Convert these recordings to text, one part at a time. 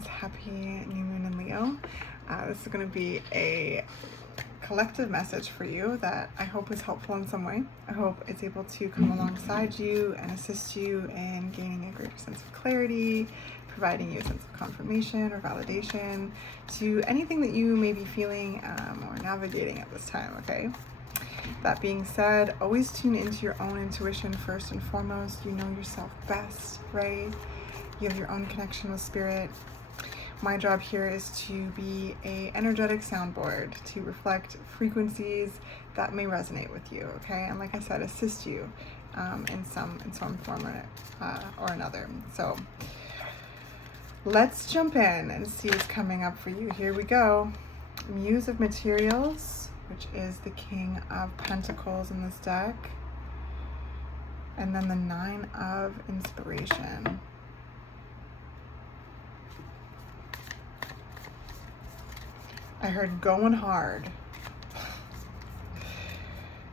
friends, happy new moon in Leo. This is going to be a collective message for you that I hope is helpful in some way. I hope it's able to come alongside you and assist you in gaining a greater sense of clarity, providing you a sense of confirmation or validation to anything that you may be feeling or navigating at this time, okay? That being said, always tune into your own intuition first and foremost. You know yourself best, right? You have your own connection with spirit. My job here is to be an energetic soundboard to reflect frequencies that may resonate with you, okay? And like I said, assist you in some form or another. So let's jump in and see what's coming up for you. Here we go. Muse of Materials, which is the King of Pentacles in this deck. And then the Nine of Inspiration. I heard going hard.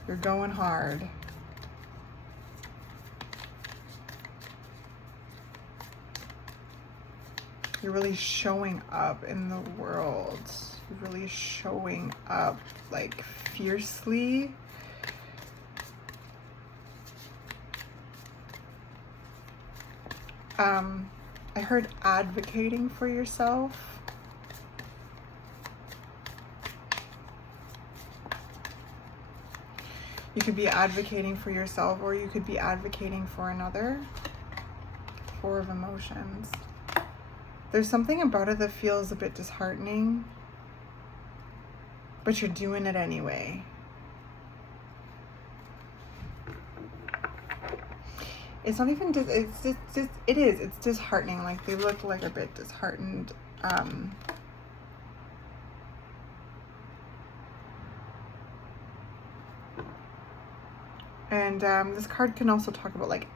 You're going hard. You're really showing up in the world. You're really showing up like fiercely. I heard advocating for yourself. You could be advocating for yourself, or you could be advocating for another. Four of Emotions. There's something about it that feels a bit disheartening, but you're doing it anyway. It's not even, it's disheartening. Like, they look like a bit disheartened. And this card can also talk about like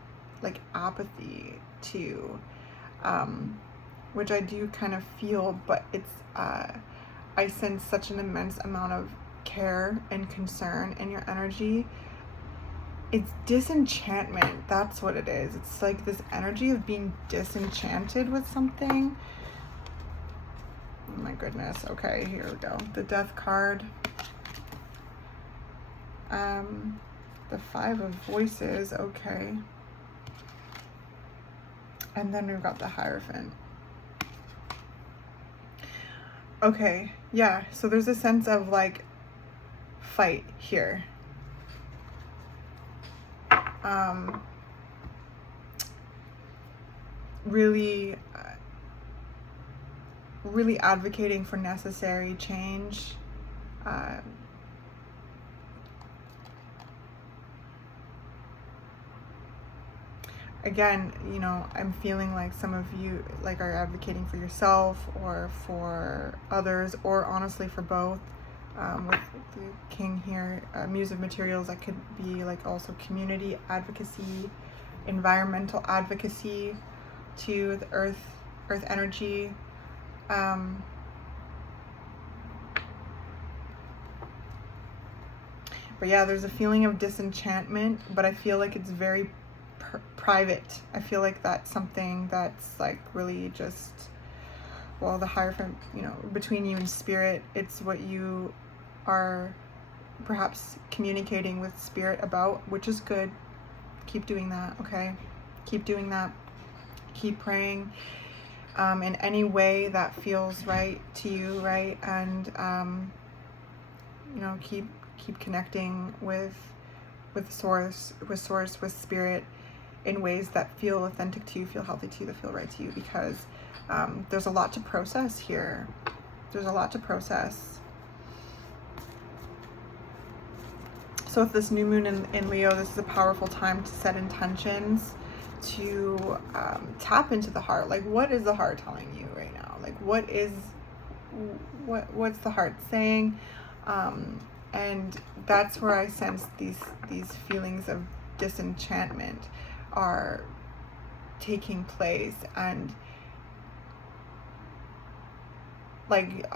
apathy too, which I do kind of feel, but it's I sense such an immense amount of care and concern in your energy. It's disenchantment. That's what it is. It's like this energy of being disenchanted with something. Oh my goodness. Okay, here we go. The Death card. The Five of Voices, okay. And then we've got the Hierophant. Okay, yeah, so there's a sense of like fight here. Really advocating for necessary change. Again, you know, I'm feeling like some of you like are advocating for yourself or for others, or honestly for both. With the King here, Muse of Materials, that could be like also community advocacy, environmental advocacy to the earth energy. But yeah, there's a feeling of disenchantment, but I feel like it's very private. I feel like that's something that's like really just, well, the Hierophant, you know, between you and spirit, it's what you are perhaps communicating with spirit about, which is good. Keep doing that, okay? Keep doing that. Keep praying in any way that feels right to you, right? And you know, keep connecting with source, with spirit, in ways that feel authentic to you, feel healthy to you, that feel right to you, because there's a lot to process here. There's a lot to process. So with this new moon in Leo, this is a powerful time to set intentions, to tap into the heart. Like, what is the heart telling you right now? Like, what's the heart saying? And that's where I sense these feelings of disenchantment are taking place, and like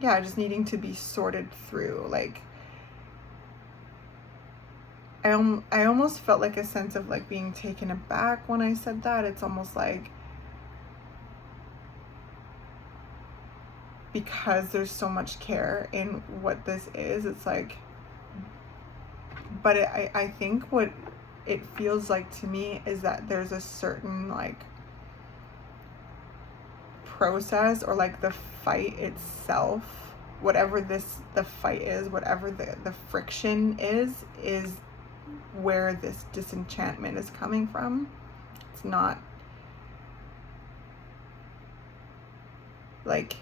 yeah, just needing to be sorted through. Like, I almost felt like a sense of like being taken aback when I said that. It's almost like because there's so much care in what this is. It's like, but I think what it feels like to me is that there's a certain like process, or like the fight itself, whatever the fight is, whatever the friction is where this disenchantment is coming from. It's not like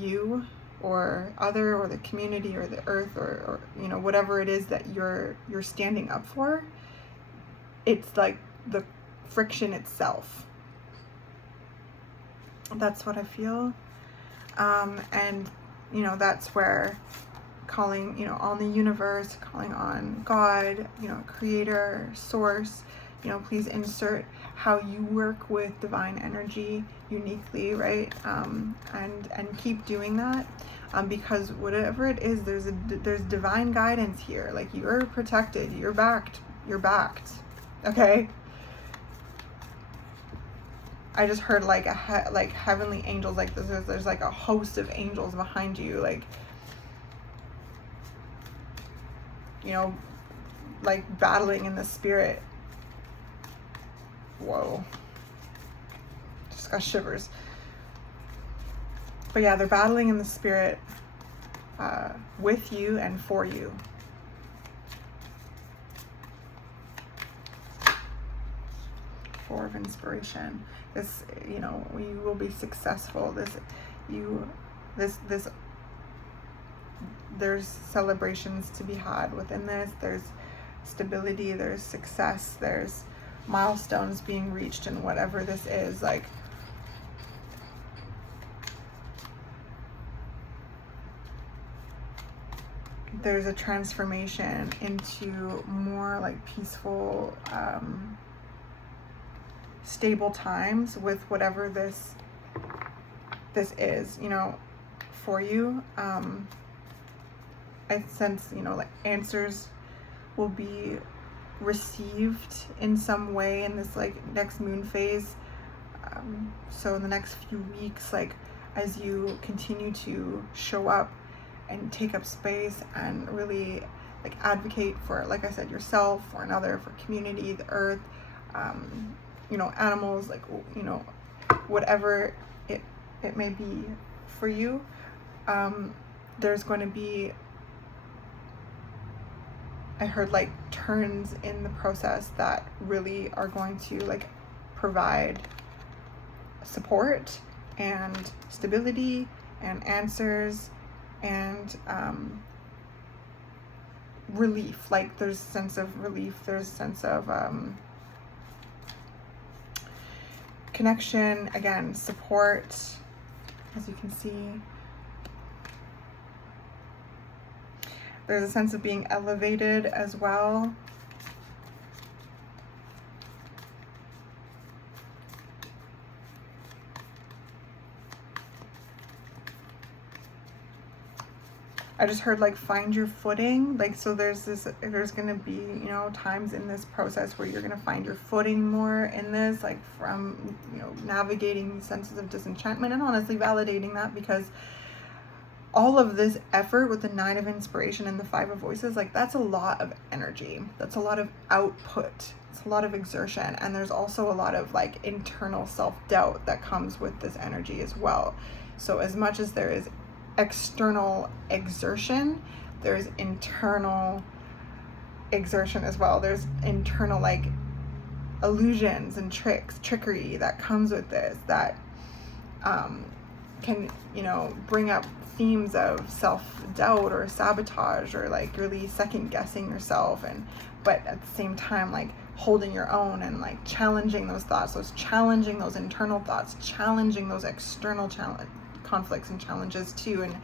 you or other, or the community, or the earth, or you know, whatever it is that you're standing up for. It's like the friction itself. That's what I feel. And you know, that's where calling, you know, on the universe, calling on God, you know, creator, source, you know, please insert how you work with divine energy uniquely, right? And keep doing that, because whatever it is, there's divine guidance here. Like, you're protected, you're backed, okay? I just heard like like heavenly angels, like there's like a host of angels behind you, like, you know, like battling in the spirit. Whoa, just got shivers. But yeah, they're battling in the spirit with you and for you. Four of inspiration. This, you know, you will be successful. There's celebrations to be had within this. There's stability, there's success, there's milestones being reached in whatever this is. Like, there's a transformation into more like peaceful, stable times with whatever this is, you know, for you. I sense, you know, like answers will be received in some way in this like next moon phase. So in the next few weeks, like as you continue to show up and take up space and really like advocate for, like I said, yourself, for another, for community, the earth, you know, animals, like, you know, whatever it may be for you, there's going to be, I heard like turns in the process that really are going to like provide support and stability and answers and relief. Like, there's a sense of relief, there's a sense of connection, again, support, as you can see. There's a sense of being elevated as well. I just heard like find your footing. Like, so there's going to be, you know, times in this process where you're going to find your footing more in this, like from, you know, navigating senses of disenchantment, and honestly validating that, because all of this effort with the 9 of inspiration and the 5 of voices, like that's a lot of energy. That's a lot of output. It's a lot of exertion. And there's also a lot of like internal self-doubt that comes with this energy as well. So as much as there is external exertion, there's internal exertion as well. There's internal like illusions and trickery that comes with this, that can, you know, bring up themes of self-doubt or sabotage, or like really second guessing yourself, and but at the same time like holding your own and like challenging those thoughts, challenging those internal thoughts, challenging those external conflicts and challenges too. And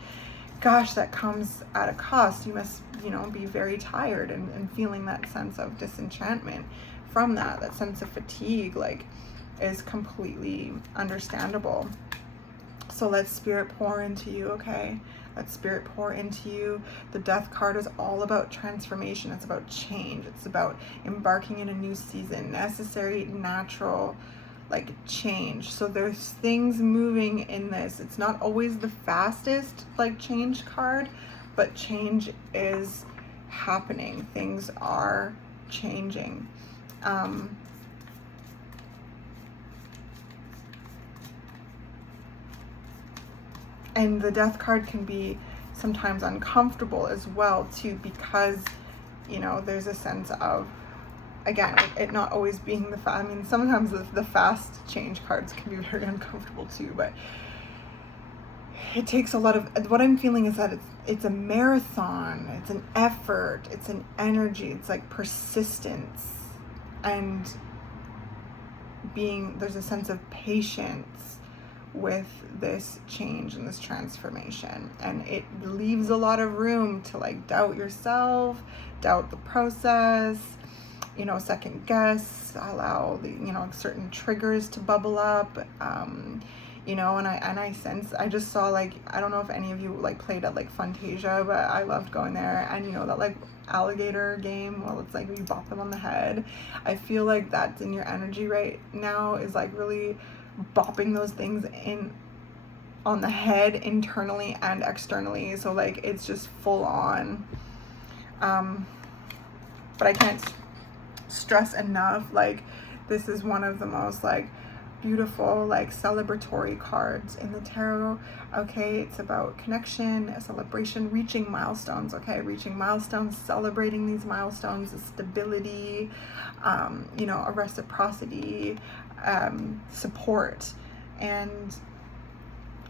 gosh, that comes at a cost. You must, you know, be very tired and feeling that sense of disenchantment from that sense of fatigue, like, is completely understandable. So let spirit pour into you, okay? Let spirit pour into you. The death card is all about transformation. It's about change. It's about embarking in a new season, necessary, natural, like change. So there's things moving in this. It's not always the fastest like change card, but change is happening. Things are changing. And the death card can be sometimes uncomfortable as well too, because, you know, there's a sense of, again, it not always being the fast. I mean, sometimes the fast change cards can be very uncomfortable too, but it takes a lot of, what I'm feeling is that it's a marathon, it's an effort, it's an energy, it's like persistence, and there's a sense of patience with this change and this transformation, and it leaves a lot of room to like doubt yourself, doubt the process, you know, second guess, allow the, you know, certain triggers to bubble up, you know, and I sense, I just saw, like, I don't know if any of you like played at like Fantasia, but I loved going there, and you know that like alligator game, well, it's like you bop them on the head. I feel like that's in your energy right now, is like really bopping those things in on the head, internally and externally. So like it's just full on. But I can't stress enough, like, this is one of the most like beautiful like celebratory cards in the tarot. Okay, it's about connection, a celebration, reaching milestones. Okay, reaching milestones, celebrating these milestones, a stability, you know, a reciprocity, support, and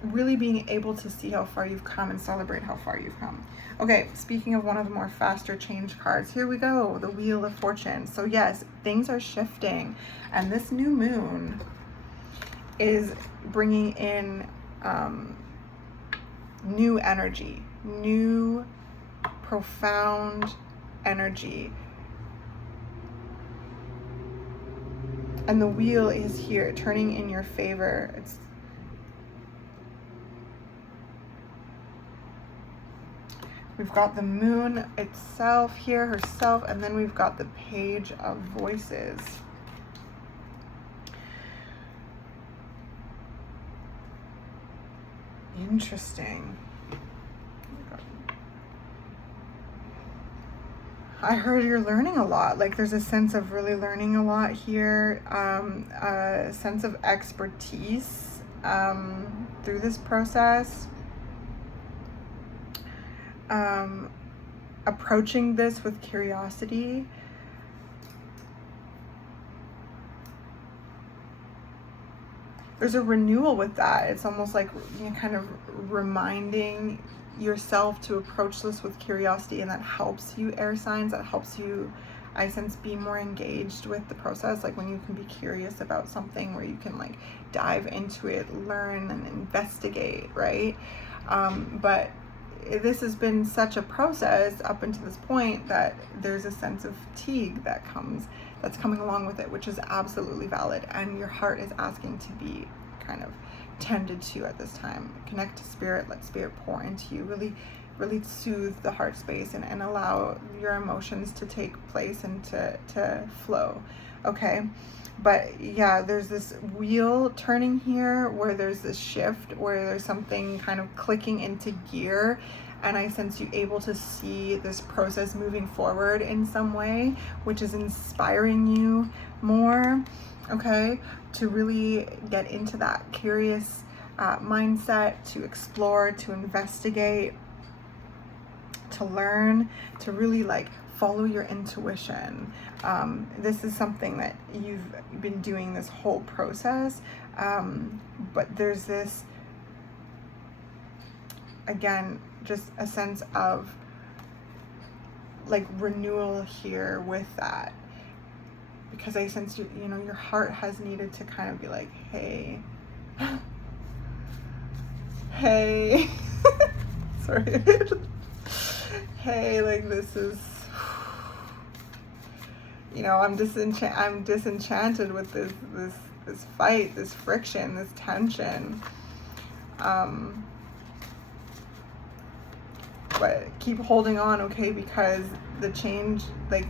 really being able to see how far you've come and celebrate how far you've come. Okay, speaking of one of the more faster change cards, here we go, the Wheel of Fortune. So yes, things are shifting, and this new moon is bringing in new energy, new profound energy. And the wheel is here, turning in your favor. We've got the moon itself here, herself, and then we've got the Page of Voices. Interesting. I heard you're learning a lot. Like, there's a sense of really learning a lot here, a sense of expertise through this process. Approaching this with curiosity. There's a renewal with that. It's almost like, you know, kind of reminding yourself to approach this with curiosity, and that helps you, air signs, that helps you, I sense, be more engaged with the process. Like when you can be curious about something, where you can like dive into it, learn and investigate, right? But this has been such a process up until this point that there's a sense of fatigue that's coming along with it, which is absolutely valid, and your heart is asking to be kind of tended to at this time. Connect to spirit, let spirit pour into you, really soothe the heart space, and allow your emotions to take place and to flow. Okay, but yeah, there's this wheel turning here, where there's this shift, where there's something kind of clicking into gear, and I sense you able to see this process moving forward in some way, which is inspiring you more, okay, to really get into that curious mindset, to explore, to investigate, to learn, to really like follow your intuition. This is something that you've been doing this whole process, but there's this, again, just a sense of like renewal here with that, because I sense you know, your heart has needed to kind of be like, hey, hey, sorry, hey, like, this is, you know, I'm disenchanted with this fight, this friction, this tension. But keep holding on, okay, because the change, like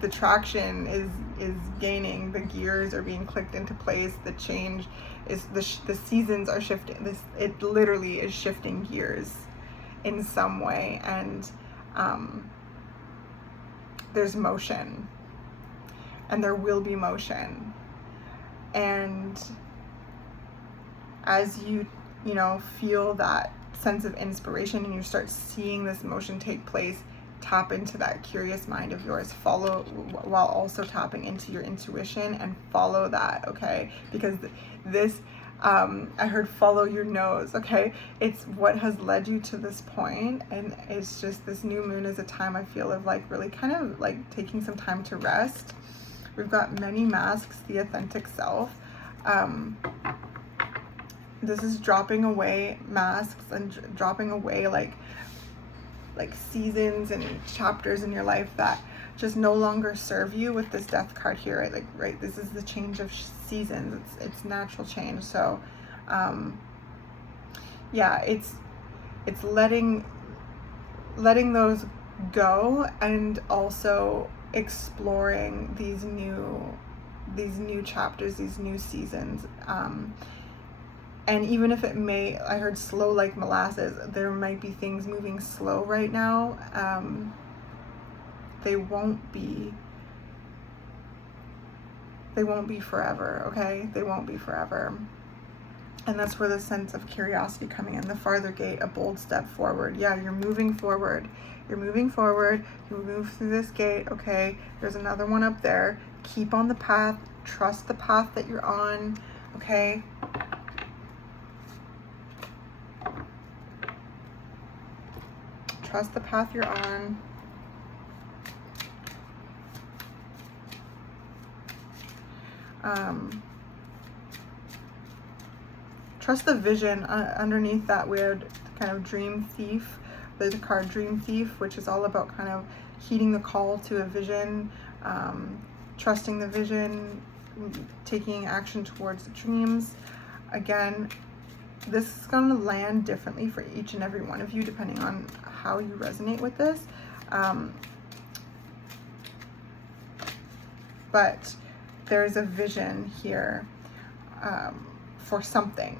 the traction is is gaining, the gears are being clicked into place, the change is, the seasons are shifting. It literally is shifting gears in some way, and there's motion, and there will be motion. And as you feel that sense of inspiration and you start seeing this motion take place, tap into that curious mind of yours, follow, while also tapping into your intuition, and follow that, okay? Because this, I heard follow your nose, okay? It's what has led you to this point, and it's just, this new moon is a time, I feel, of like really kind of like taking some time to rest. We've got many masks, the authentic self. This is dropping away masks and dropping away like seasons and chapters in your life that just no longer serve you, with this death card here. Right, this is the change of seasons. It's natural change. So yeah, it's letting those go, and also exploring these new chapters, these new seasons. And even if it may, I heard slow like molasses, there might be things moving slow right now. They won't be forever, okay? They won't be forever. And that's where the sense of curiosity coming in. The farther gate, a bold step forward. Yeah, you're moving forward. You're moving forward. You move through this gate, okay? There's another one up there. Keep on the path. Trust the path that you're on, okay? Trust the path you're on. Trust the vision. Underneath that weird kind of dream thief, there's a card Dream Thief, which is all about kind of heeding the call to a vision, trusting the vision, taking action towards the dreams. Again, this is going to land differently for each and every one of you, depending on how you resonate with this. But there's a vision here for something.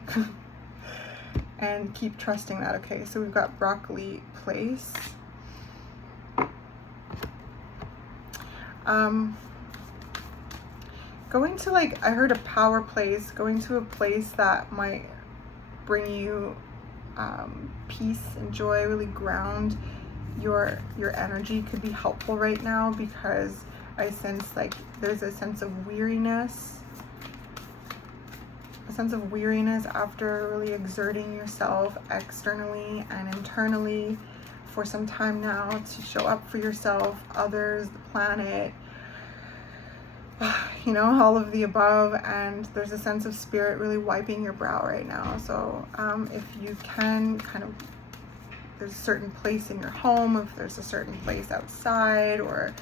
And keep trusting that, okay? So we've got Broccoli Place. Going to, like, I heard a power place, going to a place that might bring you peace and joy, really ground your energy, could be helpful right now, because I sense like there's a sense of weariness, after really exerting yourself externally and internally for some time now to show up for yourself, others, the planet, all of the above. And there's a sense of spirit really wiping your brow right now. So if you can there's a certain place in your home, if there's a certain place outside, or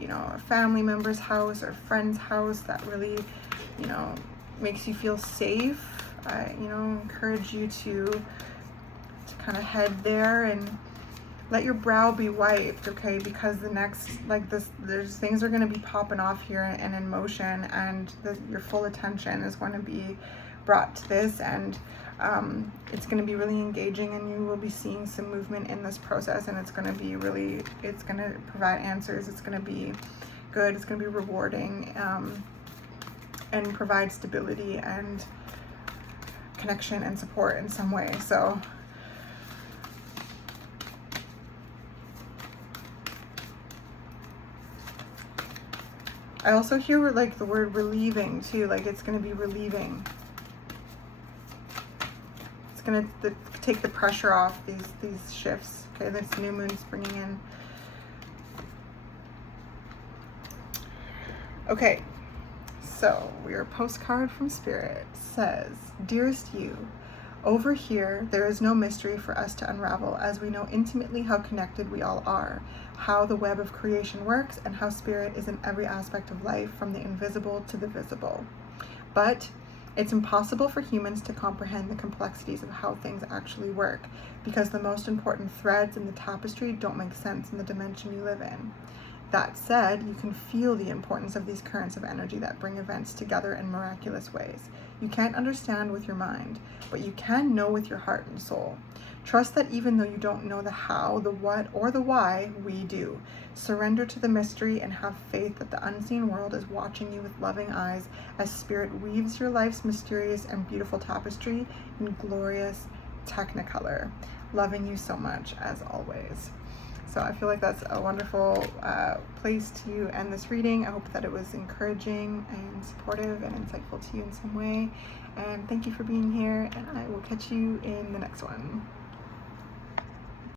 a family member's house or friend's house that really makes you feel safe, I encourage you to kind of head there and let your brow be wiped, okay? Because the next, there's things are going to be popping off here and in motion, and your full attention is going to be brought to this, and it's going to be really engaging, and you will be seeing some movement in this process, and it's going to provide answers. It's going to be good. It's going to be rewarding, and provide stability and connection and support in some way. So I also hear like the word relieving too, like it's going to be relieving. It's going to take the pressure off these shifts. Okay, this new moon's bringing in. Okay, so your postcard from Spirit says, "Dearest you, over here there is no mystery for us to unravel, as we know intimately how connected we all are, how the web of creation works, and how spirit is in every aspect of life, from the invisible to the visible. But it's impossible for humans to comprehend the complexities of how things actually work, because the most important threads in the tapestry don't make sense in the dimension you live in. That said, you can feel the importance of these currents of energy that bring events together in miraculous ways. You can't understand with your mind, but you can know with your heart and soul. Trust that even though you don't know the how, the what, or the why, we do. Surrender to the mystery and have faith that the unseen world is watching you with loving eyes as Spirit weaves your life's mysterious and beautiful tapestry in glorious Technicolor. Loving you so much, as always. So I feel like that's a wonderful place to end this reading. I hope that it was encouraging and supportive and insightful to you in some way. And thank you for being here, and I will catch you in the next one.